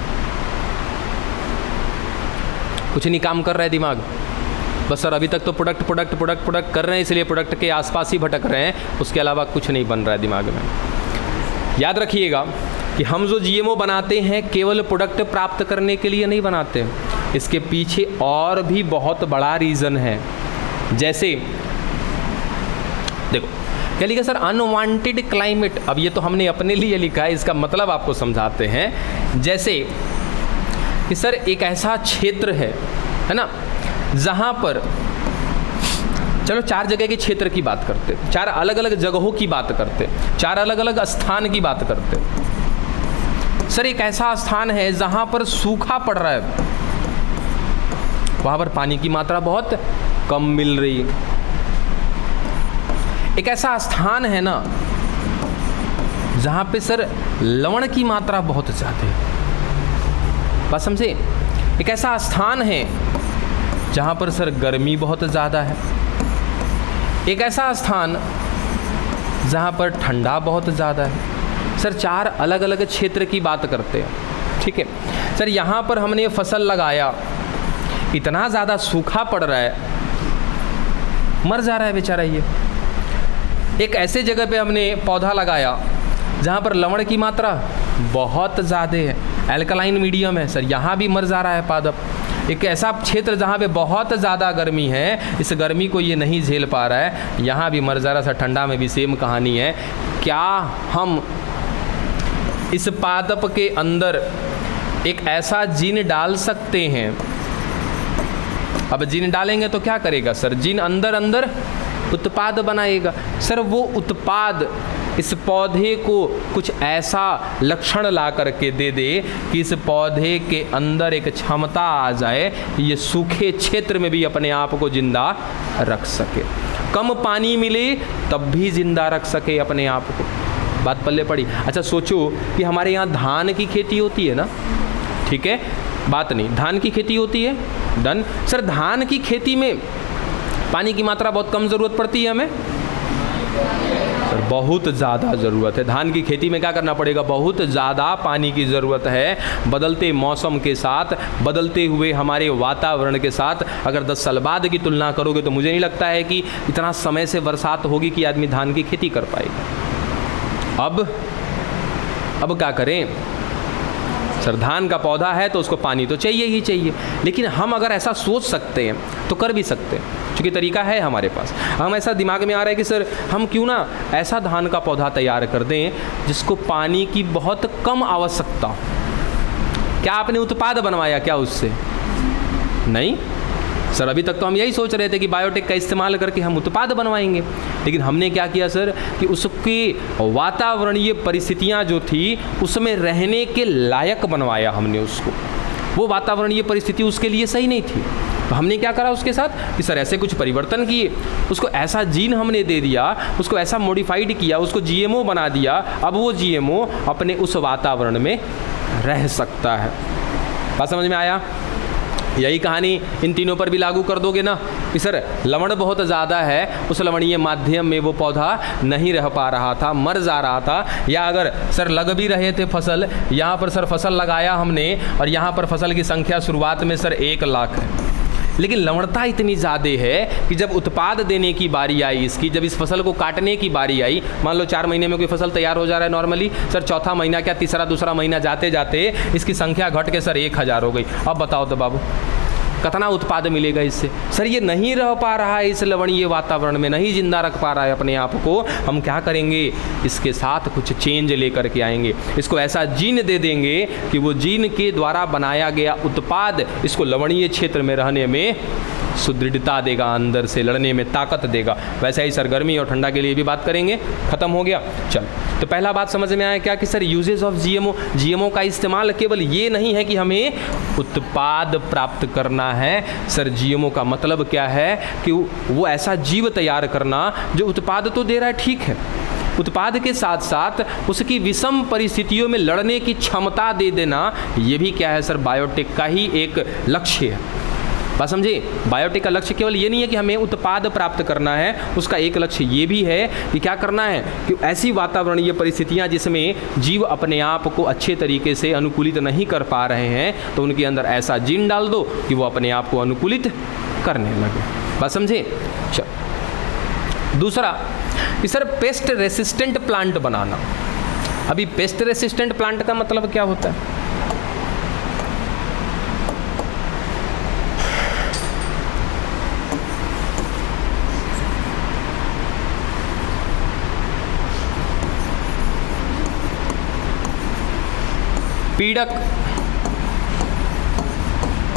कुछ नहीं काम कर रहा है दिमाग, बस सर अभी तक तो प्रोडक्ट प्रोडक्ट प्रोडक्ट प्रोडक्ट कर रहे हैं, इसलिए प्रोडक्ट के आसपास ही भटक रहे हैं, उसके अलावा कुछ नहीं बन रहा है दिमाग में। याद रखिएगा कि हम जो जीएमओ बनाते हैं केवल प्रोडक्ट प्राप्त करने के लिए नहीं बनाते, इसके पीछे और भी बहुत बड़ा रीज़न है। जैसे देखो क्या लिखा सर? Unwanted climate. अब ये तो हमने अपने लिए लिखा है, इसका मतलब आपको समझाते हैं। जैसे कि सर एक ऐसा क्षेत्र है ना, जहाँ पर, चलो 4 जगह के क्षेत्र की बात करते, 4 अलग अलग जगहों की बात करते, 4 अलग अलग स्थान की बात करते। सर एक ऐसा स्थान है जहाँ पर सूखा पड़ रहा है, वहाँ पर पानी की मात्रा बहुत कम मिल रही है। एक ऐसा स्थान है ना जहाँ पे सर लवण की मात्रा बहुत ज़्यादा है, बात समझे? एक ऐसा स्थान है जहाँ पर सर गर्मी बहुत ज़्यादा है। एक ऐसा स्थान जहाँ पर ठंडा बहुत ज़्यादा है। सर 4 अलग अलग क्षेत्र की बात करते हैं, ठीक है सर। यहाँ पर हमने फसल लगाया, इतना ज़्यादा सूखा पड़ रहा है, मर जा रहा है बेचारा ये। एक ऐसे जगह पे हमने पौधा लगाया जहाँ पर लवण की मात्रा बहुत ज़्यादा है, एल्कलाइन मीडियम है सर, यहाँ भी मर जा रहा है पादप। एक ऐसा क्षेत्र जहाँ पे बहुत ज़्यादा गर्मी है, इस गर्मी को ये नहीं झेल पा रहा है, यहाँ भी मर जा रहा है सर। ठंडा में भी सेम कहानी है। क्या हम इस पादप के अंदर एक ऐसा जीन डाल सकते हैं? अब जीन डालेंगे तो क्या करेगा सर? जीन अंदर अंदर उत्पाद बनाएगा सर। वो उत्पाद इस पौधे को कुछ ऐसा लक्षण ला करके दे दे कि इस पौधे के अंदर एक क्षमता आ जाए, ये सूखे क्षेत्र में भी अपने आप को जिंदा रख सके, कम पानी मिले तब भी जिंदा रख सके अपने आप को। बात पल्ले पड़ी? अच्छा सोचो कि हमारे यहाँ धान की खेती होती है ना, ठीक है, बात नहीं, धान की खेती होती है, डन सर। धान की खेती में पानी की मात्रा बहुत कम ज़रूरत पड़ती है हमें सर, बहुत ज़्यादा ज़रूरत है। धान की खेती में क्या करना पड़ेगा, बहुत ज़्यादा पानी की ज़रूरत है। बदलते मौसम के साथ, बदलते हुए हमारे वातावरण के साथ अगर 10 साल बाद की तुलना करोगे तो मुझे नहीं लगता है कि इतना समय से बरसात होगी कि आदमी धान की खेती कर पाएगा। अब क्या करें सर, धान का पौधा है तो उसको पानी तो चाहिए ही चाहिए, लेकिन हम अगर ऐसा सोच सकते हैं तो कर भी सकते हैं, क्योंकि तरीका है हमारे पास। हम ऐसा दिमाग में आ रहा है कि सर हम क्यों ना ऐसा धान का पौधा तैयार कर दें जिसको पानी की बहुत कम आवश्यकता हो। क्या आपने उत्पाद बनवाया क्या उससे? नहीं सर, अभी तक तो हम यही सोच रहे थे कि बायोटेक का इस्तेमाल करके हम उत्पाद बनवाएंगे, लेकिन हमने क्या किया सर कि उसकी वातावरणीय परिस्थितियां जो थी उसमें रहने के लायक बनवाया हमने उसको। वो वातावरणीय परिस्थिति उसके लिए सही नहीं थी, तो हमने क्या करा उसके साथ कि सर ऐसे कुछ परिवर्तन किए, उसको ऐसा जीन हमने दे दिया, उसको ऐसा मॉडिफाइड किया, उसको जीएमओ बना दिया। अब वो जीएमओ अपने उस वातावरण में रह सकता है। बात समझ में आया? यही कहानी इन तीनों पर भी लागू कर दोगे ना कि सर लवण बहुत ज़्यादा है, उस लवणीय माध्यम में वो पौधा नहीं रह पा रहा था, मर जा रहा था। या अगर सर लग भी रहे थे फसल, यहाँ पर सर फसल लगाया हमने और यहाँ पर फसल की संख्या शुरुआत में सर 1 लाख है, लेकिन लवणता इतनी ज़्यादा है कि जब उत्पाद देने की बारी आई इसकी, जब इस फसल को काटने की बारी आई, मान लो 4 महीने में कोई फसल तैयार हो जा रहा है नॉर्मली, सर चौथा महीना क्या तीसरा दूसरा महीना जाते जाते इसकी संख्या घट के सर 1000 हो गई। अब बताओ तो बाबू कितना उत्पाद मिलेगा इससे? सर ये नहीं रह पा रहा है इस लवणीय वातावरण में, नहीं जिंदा रख पा रहा है अपने आप को। हम क्या करेंगे, इसके साथ कुछ चेंज लेकर के आएंगे, इसको ऐसा जीन दे देंगे कि वो जीन के द्वारा बनाया गया उत्पाद इसको लवणीय क्षेत्र में रहने में सुदृढ़ता देगा, अंदर से लड़ने में ताकत देगा। वैसे ही सर गर्मी और ठंडा के लिए भी बात करेंगे। खत्म हो गया? चल, तो पहला बात समझ में आया क्या कि सर यूजेज ऑफ जीएमओ का इस्तेमाल केवल ये नहीं है कि हमें उत्पाद प्राप्त करना है। सर जीएमओ का मतलब क्या है कि वो ऐसा जीव तैयार करना जो उत्पाद तो दे रहा है, ठीक है, उत्पाद के साथ साथ उसकी विषम परिस्थितियों में लड़ने की क्षमता दे देना, ये भी क्या है सर बायोटेक का ही एक लक्ष्य है। बात समझे? बायोटेक का लक्ष्य केवल ये नहीं है कि हमें उत्पाद प्राप्त करना है, उसका एक लक्ष्य ये भी है कि क्या करना है कि ऐसी वातावरणीय परिस्थितियां जिसमें जीव अपने आप को अच्छे तरीके से अनुकूलित नहीं कर पा रहे हैं, तो उनके अंदर ऐसा जीन डाल दो कि वो अपने आप को अनुकूलित करने लगे। बात समझे? चलो, दूसरा कि सर पेस्ट रेसिस्टेंट प्लांट बनाना। अभी पेस्ट रेसिस्टेंट प्लांट का मतलब क्या होता है? पीड़क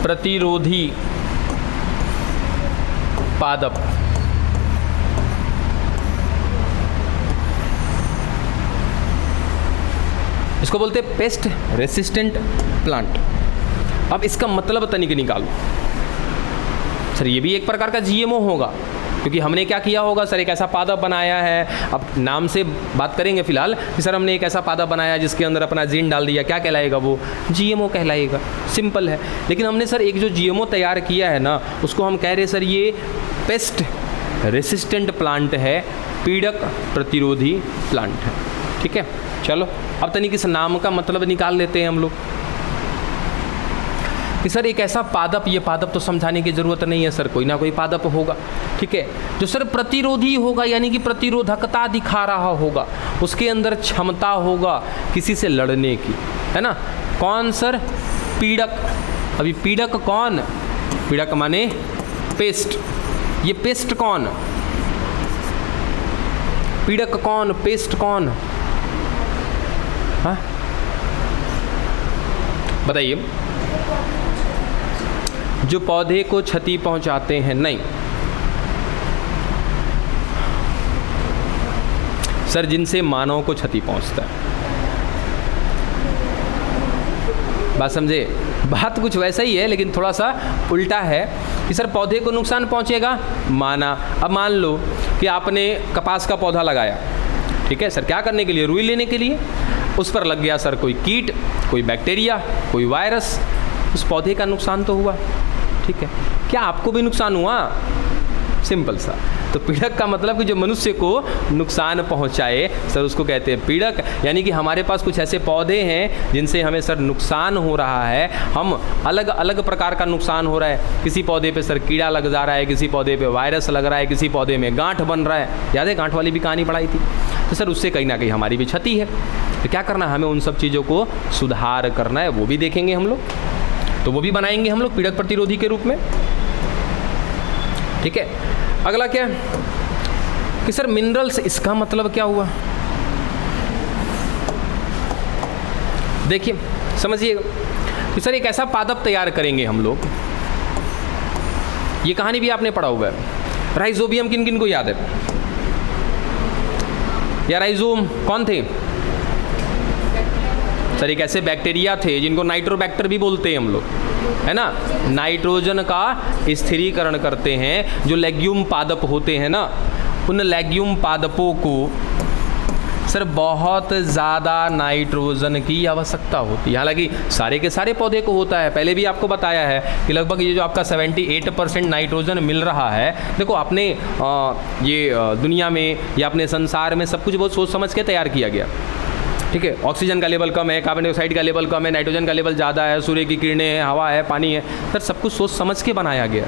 प्रतिरोधी पादप। इसको बोलते हैं पेस्ट रेसिस्टेंट प्लांट। अब इसका मतलब तनिक निकालो सर, ये भी एक प्रकार का जीएमओ होगा, क्योंकि हमने क्या किया होगा सर, एक ऐसा पादप बनाया है। अब नाम से बात करेंगे फिलहाल कि सर हमने एक ऐसा पादप बनाया जिसके अंदर अपना जीन डाल दिया, क्या कहलाएगा वो? जीएमओ कहलाएगा। सिंपल है। लेकिन हमने सर एक जो जीएमओ तैयार किया है ना, उसको हम कह रहे सर ये पेस्ट रेसिस्टेंट प्लांट है, पीड़क प्रतिरोधी प्लांट है। ठीक है, चलो अब तनिक इस नाम का मतलब निकाल लेते हैं हम लोग कि सर एक ऐसा पादप, ये पादप तो समझाने की ज़रूरत नहीं है सर, कोई ना कोई पादप होगा, ठीक है, जो सर प्रतिरोधी होगा, यानी कि प्रतिरोधकता दिखा रहा होगा, उसके अंदर क्षमता होगा किसी से लड़ने की, है ना। कौन सर? पीड़क। अभी पीड़क कौन? पीड़क माने पेस्ट। ये पेस्ट कौन? पीड़क कौन? पेस्ट कौन? हाँ बताइए। जो पौधे को क्षति पहुंचाते हैं। नहीं सर, जिनसे मानव को क्षति पहुंचता है। बात समझे? बात कुछ वैसा ही है लेकिन थोड़ा सा उल्टा है कि सर पौधे को नुकसान पहुंचेगा, माना। अब मान लो कि आपने कपास का पौधा लगाया, ठीक है सर, क्या करने के लिए? रुई लेने के लिए। उस पर लग गया सर कोई कीट, कोई बैक्टीरिया, कोई वायरस, उस पौधे का नुकसान तो हुआ, ठीक है। क्या आपको भी नुकसान हुआ? सिंपल सा। तो पीड़क का मतलब कि जो मनुष्य को नुकसान पहुंचाए सर उसको कहते हैं पीड़क। यानी कि हमारे पास कुछ ऐसे पौधे हैं जिनसे हमें सर नुकसान हो रहा है, हम अलग अलग प्रकार का नुकसान हो रहा है। किसी पौधे पे सर कीड़ा लग जा रहा है, किसी पौधे पे वायरस लग रहा है, किसी पौधे में गांठ बन रहा है। याद है गांठ वाली भी कहानी पढ़ाई थी। तो सर उससे कहीं ना कहीं हमारी भी क्षति है। तो क्या करना है, हमें उन सब चीज़ों को सुधार करना है, वो भी देखेंगे हम लोग। तो वो भी बनाएंगे हम लोग पीड़क प्रतिरोधी के रूप में। ठीक है, अगला क्या कि सर मिनरल्स, इसका मतलब क्या हुआ? देखिए समझिए कि सर एक ऐसा पादप तैयार करेंगे हम लोग, ये कहानी भी आपने पढ़ा हुआ है। राइजोबियम किन किन को याद है? या राइजोम कौन थे सर? एक ऐसे बैक्टीरिया थे जिनको नाइट्रोबैक्टर भी बोलते हैं हम लोग, है ना। नाइट्रोजन का स्थिरीकरण करते हैं। जो लेग्यूम पादप होते हैं ना, उन लेग्यूम पादपों को सर बहुत ज़्यादा नाइट्रोजन की आवश्यकता होती है। हालांकि सारे के सारे पौधे को होता है, पहले भी आपको बताया है कि लगभग ये जो आपका 78% नाइट्रोजन मिल रहा है। देखो अपने ये दुनिया में या अपने संसार में सब कुछ बहुत सोच समझ के तैयार किया गया। ठीक है, ऑक्सीजन का लेवल कम है, कार्बन डाइऑक्साइड का लेवल कम है, नाइट्रोजन का लेवल ज़्यादा है, सूर्य की किरणें हैं, हवा है, पानी है, सर सब कुछ सोच समझ के बनाया गया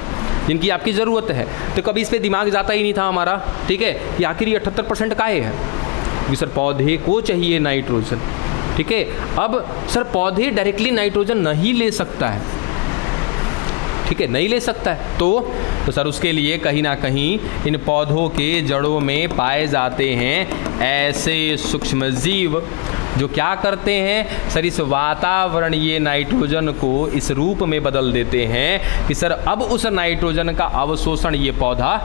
जिनकी आपकी ज़रूरत है। तो कभी इस पर दिमाग जाता ही नहीं था हमारा। ठीक है, कि आखिर ये 78% काहे है कि सर पौधे को चाहिए नाइट्रोजन। ठीक है, अब सर पौधे डायरेक्टली नाइट्रोजन नहीं ले सकता है। ठीक है, नहीं ले सकता है तो सर उसके लिए कहीं ना कहीं इन पौधों के जड़ों में पाए जाते हैं ऐसे सूक्ष्म जीव जो क्या करते हैं सर, इस वातावरणीय नाइट्रोजन को इस रूप में बदल देते हैं कि सर अब उस नाइट्रोजन का अवशोषण ये पौधा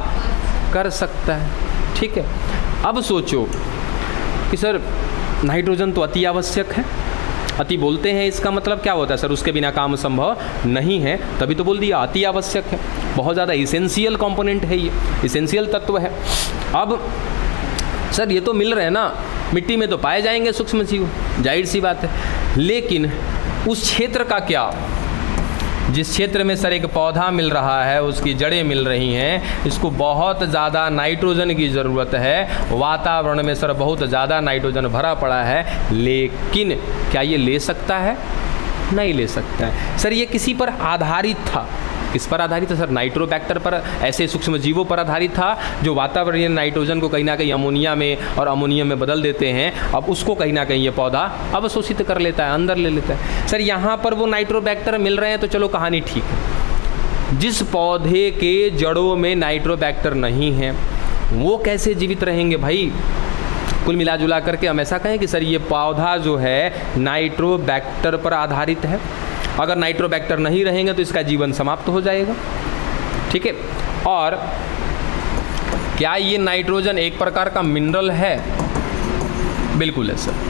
कर सकता है। ठीक है, अब सोचो कि सर नाइट्रोजन तो अति आवश्यक है। अति बोलते हैं, इसका मतलब क्या होता है सर? उसके बिना काम संभव नहीं है, तभी तो बोल दिया अति आवश्यक है। बहुत ज़्यादा इसेंशियल कंपोनेंट है, ये इसेंशियल तत्व है। अब सर ये तो मिल रहे हैं ना, मिट्टी में तो पाए जाएंगे सूक्ष्म जीव, जाहिर सी बात है। लेकिन उस क्षेत्र का क्या, जिस क्षेत्र में सर एक पौधा मिल रहा है, उसकी जड़ें मिल रही हैं, इसको बहुत ज़्यादा नाइट्रोजन की ज़रूरत है। वातावरण में सर बहुत ज़्यादा नाइट्रोजन भरा पड़ा है, लेकिन क्या ये ले सकता है? नहीं ले सकता है। सर ये किसी पर आधारित था। किस पर आधारित था सर? नाइट्रोबैक्टर पर, ऐसे सूक्ष्म जीवों पर आधारित था जो वातावरणीय नाइट्रोजन को कहीं ना कहीं अमोनिया में और अमोनियम में बदल देते हैं। अब उसको कहीं ना कहीं ये पौधा अवशोषित कर लेता है, अंदर ले लेता है। सर यहाँ पर वो नाइट्रोबैक्टर मिल रहे हैं तो चलो कहानी ठीक है। जिस पौधे के जड़ों में नाइट्रोबैक्टर नहीं है वो कैसे जीवित रहेंगे भाई? कुल मिला जुला करके हम ऐसा कहें कि सर ये पौधा जो है नाइट्रोबैक्टर पर आधारित है। अगर नाइट्रोबैक्टर नहीं रहेंगे तो इसका जीवन समाप्त हो जाएगा। ठीक है, और क्या ये नाइट्रोजन एक प्रकार का मिनरल है? बिल्कुल है सर।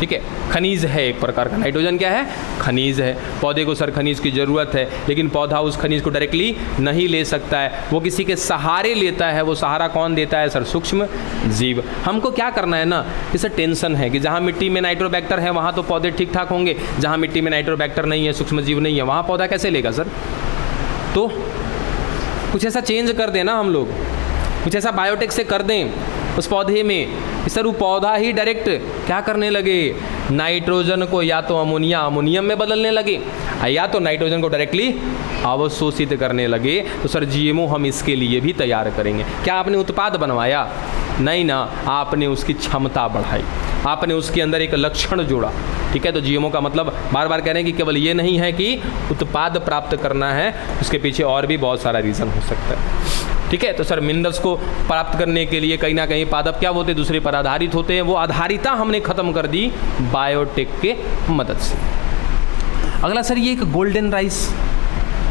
ठीक है, खनिज है एक प्रकार का। नाइट्रोजन क्या है? खनिज है। पौधे को सर खनिज की ज़रूरत है, लेकिन पौधा उस खनिज को डायरेक्टली नहीं ले सकता है, वो किसी के सहारे लेता है। वो सहारा कौन देता है सर? सूक्ष्म जीव। हमको क्या करना है ना, इससे टेंशन है कि जहाँ मिट्टी में नाइट्रोबैक्टर है वहाँ तो पौधे ठीक ठाक होंगे, जहाँ मिट्टी में नाइट्रोबैक्टर नहीं है, सूक्ष्म जीव नहीं है, वहाँ पौधा कैसे लेगा सर? तो कुछ ऐसा चेंज कर दें ना हम लोग, कुछ ऐसा बायोटेक से कर दें उस पौधे में कि सर वो पौधा ही डायरेक्ट क्या करने लगे, नाइट्रोजन को या तो अमोनियम में बदलने लगे या तो नाइट्रोजन को डायरेक्टली अवशोषित करने लगे। तो सर जीएमओ हम इसके लिए भी तैयार करेंगे। क्या आपने उत्पाद बनवाया? नहीं ना, आपने उसकी क्षमता बढ़ाई, आपने उसके अंदर एक लक्षण जोड़ा। ठीक है, तो जीएमओ का मतलब बार बार कह रहे हैं कि केवल ये नहीं है कि उत्पाद प्राप्त करना है, उसके पीछे और भी बहुत सारा रीज़न हो सकता है। ठीक है, तो सर मिनरल्स को प्राप्त करने के लिए कहीं ना कहीं पादप क्या होते हैं? दूसरे पर आधारित होते हैं। वो आधारिता हमने ख़त्म कर दी बायोटेक के मदद से। अगला सर ये एक गोल्डन राइस,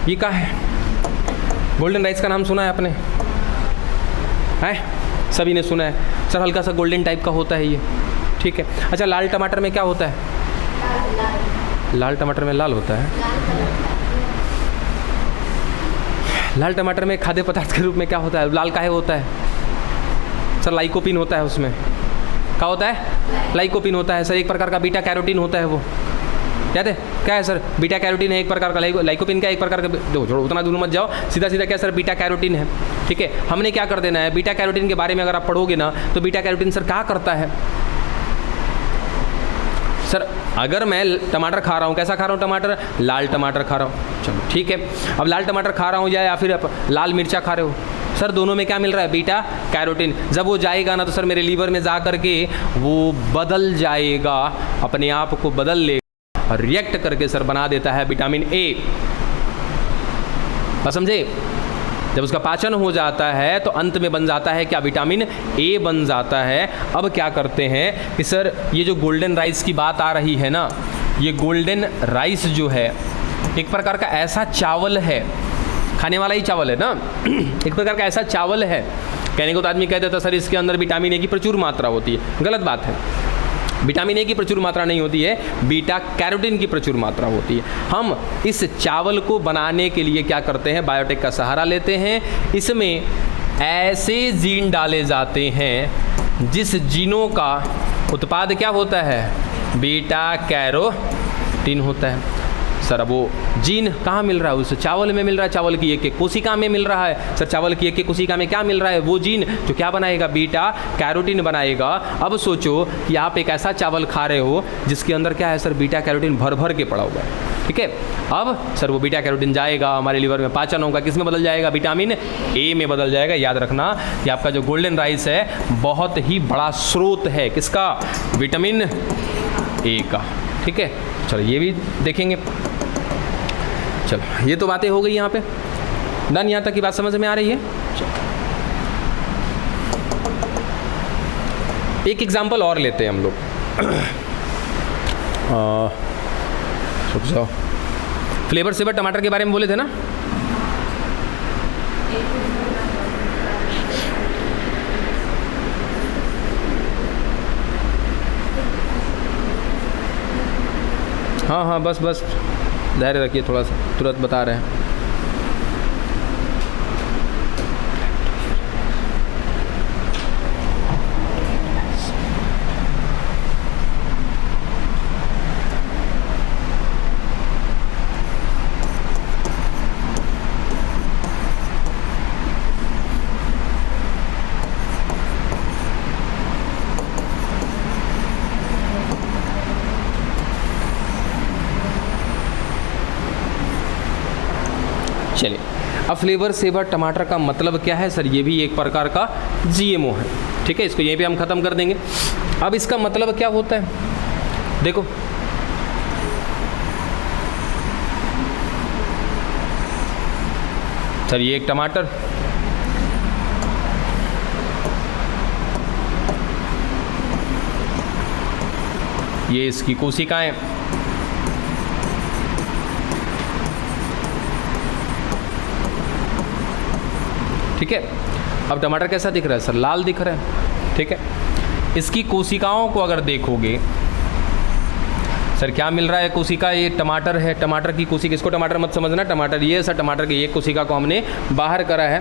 ये क्या है? गोल्डन राइस का नाम सुना है आपने? है, सभी ने सुना है सर। हल्का सा गोल्डन टाइप का होता है ये। ठीक है, अच्छा लाल टमाटर में क्या होता है? लाल टमाटर में लाल होता है। लाल टमाटर में खाद्य पदार्थ के रूप में क्या होता है? लाल काहे होता है सर? लाइकोपिन होता है उसमें। क्या होता है? लाइकोपिन होता है सर। एक प्रकार का बीटा कैरोटीन होता है वो, याद है? क्या है सर? बीटा कैरोटीन है एक प्रकार का, लाइकोपिन का एक प्रकार का, देखो छोड़ो उतना दूर मत जाओ, सीधा सीधा क्या सर? बीटा कैरोटीन है। ठीक है, हमने क्या कर देना है, बीटा कैरोटीन के बारे में अगर आप पढ़ोगे ना तो बीटा कैरोटीन सर क्या करता है सर? अगर मैं टमाटर खा रहा हूँ, कैसा खा रहा हूँ टमाटर? लाल टमाटर खा रहा हूँ, चलो ठीक है। अब लाल टमाटर खा रहा हूँ या फिर आप लाल मिर्चा खा रहे हो, सर दोनों में क्या मिल रहा है? Beta carotene. जब वो जाएगा ना तो सर मेरे लीवर में जा करके वो बदल जाएगा, अपने आप को बदल लेगा और रिएक्ट करके सर बना देता है विटामिन ए। बस समझे? जब उसका पाचन हो जाता है तो अंत में बन जाता है क्या? विटामिन ए बन जाता है। अब क्या करते हैं कि सर ये जो गोल्डन राइस की बात आ रही है ना, ये गोल्डन राइस जो है एक प्रकार का ऐसा चावल है, खाने वाला ही चावल है ना, एक प्रकार का ऐसा चावल है। कहने को तो आदमी कहते था सर इसके अंदर विटामिन ए की प्रचुर मात्रा होती है, गलत बात है। विटामिन ए की प्रचुर मात्रा नहीं होती है, बीटा कैरोटीन की प्रचुर मात्रा होती है। हम इस चावल को बनाने के लिए क्या करते हैं? बायोटेक का सहारा लेते हैं। इसमें ऐसे जीन डाले जाते हैं जिस जीनों का उत्पाद क्या होता है? बीटा कैरोटीन होता है। सर अब वो जीन कहाँ मिल रहा है? उस चावल में मिल रहा है, चावल की एक एक कोशिका में मिल रहा है। सर चावल की एक एक कोशिका में क्या मिल रहा है? वो जीन जो क्या बनाएगा? बीटा कैरोटीन बनाएगा। अब सोचो कि आप एक ऐसा चावल खा रहे हो जिसके अंदर क्या है सर? बीटा कैरोटीन भर भर के पड़ा हुआ है। ठीक है, अब सर वो बीटा कैरोटीन जाएगा, हमारे लीवर में पाचन होगा, किस में बदल जाएगा? विटामिन ए में बदल जाएगा। याद रखना कि आपका जो गोल्डन राइस है बहुत ही बड़ा स्रोत है किसका? विटामिन ए का। ठीक है, चलो ये भी देखेंगे। चलो ये तो बातें हो गई यहाँ पे डन, यहाँ तक की बात समझ में आ रही है। एक एग्जांपल और लेते हैं हम लोग। रुक जाओ, फ्लेवर सेवर टमाटर के बारे में बोले थे ना? हाँ हाँ बस बस धैर्य रखिए थोड़ा सा, तुरंत बता रहे हैं। चलिए, अब फ्लेवर सेवर टमाटर का मतलब क्या है सर? ये भी एक प्रकार का जीएमओ है। ठीक है, इसको यहीं पे हम ख़त्म कर देंगे। अब इसका मतलब क्या होता है? देखो सर, ये एक टमाटर, ये इसकी कोशिकाएं, ठीक है। अब टमाटर कैसा दिख रहा है सर? लाल दिख रहा है। ठीक है, इसकी कोशिकाओं को अगर देखोगे सर क्या मिल रहा है? कोशिका, ये टमाटर है, टमाटर की कोशिका, इसको टमाटर मत समझना, टमाटर ये सर, टमाटर की एक कोशिका को हमने बाहर करा है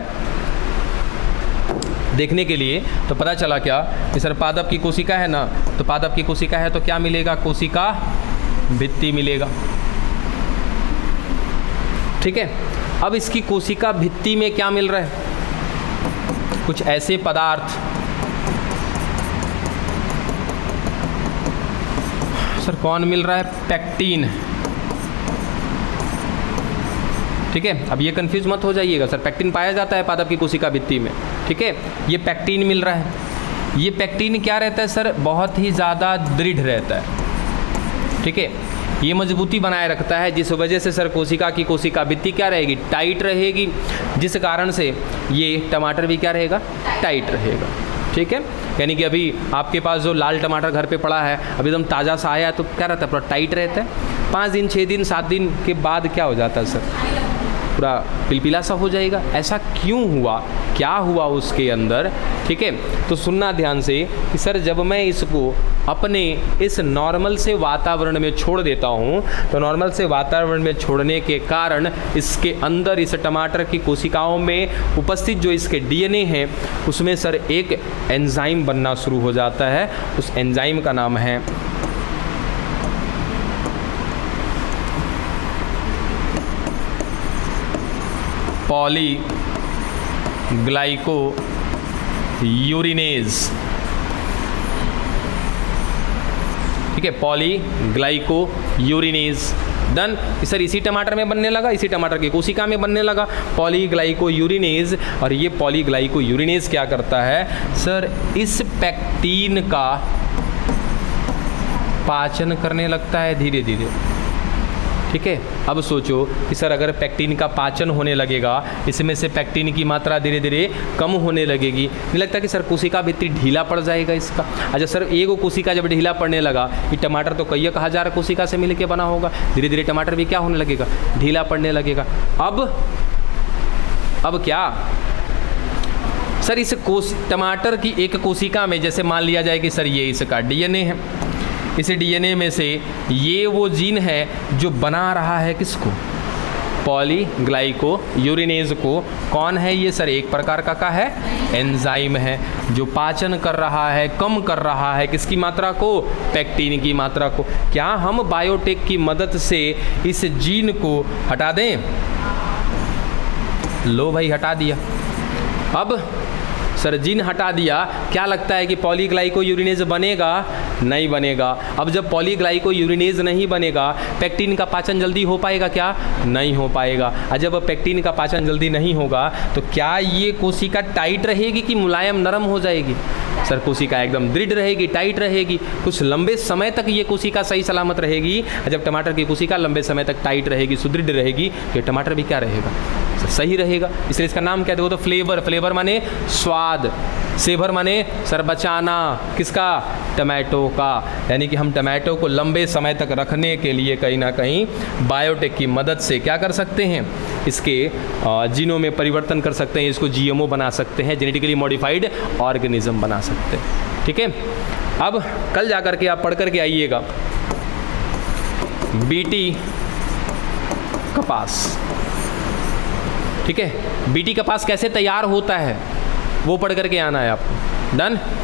देखने के लिए, तो पता चला क्या कि सर पादप की कोशिका है ना, तो पादप की कोशिका है तो क्या मिलेगा? कोशिका भित्ति मिलेगा। ठीक है, अब इसकी कोशिका भित्ति में क्या मिल रहा है? कुछ ऐसे पदार्थ, सर कौन मिल रहा है? पैक्टीन। ठीक है, अब ये कंफ्यूज मत हो जाइएगा सर, पैक्टीन पाया जाता है पादप की कोशिका भित्ति में। ठीक है, ये पैक्टीन मिल रहा है। ये पैक्टीन क्या रहता है सर? बहुत ही ज़्यादा दृढ़ रहता है। ठीक है, ये मजबूती बनाए रखता है, जिस वजह से सर कोशिका की कोशिका भित्ति क्या रहेगी? टाइट रहेगी, जिस कारण से ये टमाटर भी क्या रहेगा? टाइट रहेगा। ठीक है, यानी कि अभी आपके पास जो लाल टमाटर घर पे पड़ा है, अभी एकदम ताज़ा सा आया है, तो क्या रहता है? पूरा टाइट रहता है। 5 दिन 6 दिन 7 दिन के बाद क्या हो जाता है सर? पूरा पिलपिला सा हो जाएगा। ऐसा क्यों हुआ? क्या हुआ उसके अंदर? ठीक है, तो सुनना ध्यान से कि सर जब मैं इसको अपने इस नॉर्मल से वातावरण में छोड़ देता हूँ, तो नॉर्मल से वातावरण में छोड़ने के कारण इसके अंदर, इस टमाटर की कोशिकाओं में उपस्थित जो इसके डीएनए हैं, उसमें सर एक एंजाइम बनना शुरू हो जाता है। उस एंजाइम का नाम है पॉलीग्लाइकोयूरिनेज, ठीक है, पॉलीग्लाइकोयूरिनेज। डन। सर इसी टमाटर में बनने लगा, इसी टमाटर की कोशिका में बनने लगा पॉलीग्लाइकोयूरिनेज। और ये पॉलीग्लाइकोयूरिनेज क्या करता है सर, इस पेक्टीन का पाचन करने लगता है धीरे धीरे, ठीक है। अब सोचो कि सर अगर पेक्टीन का पाचन होने लगेगा, इसमें से पेक्टीन की मात्रा धीरे धीरे कम होने लगेगी, नहीं लगता कि सर कोशिका भित्री ढीला पड़ जाएगा इसका। अच्छा सर एगो कोशिका जब ढीला पड़ने लगा, ये टमाटर तो कई हजार कोशिका से मिलकर बना होगा, धीरे धीरे टमाटर भी क्या होने लगेगा, ढीला पड़ने लगेगा। अब क्या सर, इस टमाटर की एक कोशिका में जैसे मान लिया जाए कि सर ये इसका डीएनए है, इस डीएनए में से ये वो जीन है जो बना रहा है किसको, पॉलीग्लाइकोयूरिनेज को। कौन है ये सर, एक प्रकार का है एंजाइम है, जो पाचन कर रहा है, कम कर रहा है किसकी मात्रा को, पेक्टीन की मात्रा को। क्या हम बायोटेक की मदद से इस जीन को हटा दें? लो भाई हटा दिया। अब सर जीन हटा दिया, क्या लगता है कि पॉलीग्लाइकोयूरिनेज बनेगा? नहीं बनेगा। अब जब पॉलीग्लाइकोयूरिनेज नहीं बनेगा, पेक्टीन का पाचन जल्दी हो पाएगा क्या? नहीं हो पाएगा। और जब पेक्टीन का पाचन जल्दी नहीं होगा तो क्या ये कोशिका टाइट रहेगी कि मुलायम नरम हो जाएगी? सर कोशिका एकदम दृढ़ रहेगी, टाइट रहेगी, कुछ लंबे समय तक ये कोशिका सही सलामत रहेगी। जब टमाटर की कोशिका लंबे समय तक टाइट रहेगी, सुदृढ़ रहेगी, तो टमाटर भी क्या रहेगा, सही रहेगा। इसलिए इसका नाम क्या देखो तो फ्लेवर, फ्लेवर माने स्वाद, सेवर माने सर बचाना, किसका, टमाटो का। यानी कि हम टमाटो को लंबे समय तक रखने के लिए कहीं ना कहीं बायोटेक की मदद से क्या कर सकते हैं, इसके जीनों में परिवर्तन कर सकते हैं, इसको जीएमओ बना सकते हैं, जेनेटिकली मॉडिफाइड ऑर्गेनिज्म बना सकते हैं, ठीक है। अब कल जा कर के आप पढ़ कर के आइएगा बीटी कपास, ठीक है, बीटी कपास कैसे तैयार होता है वो पढ़ करके आना है आपको। डन।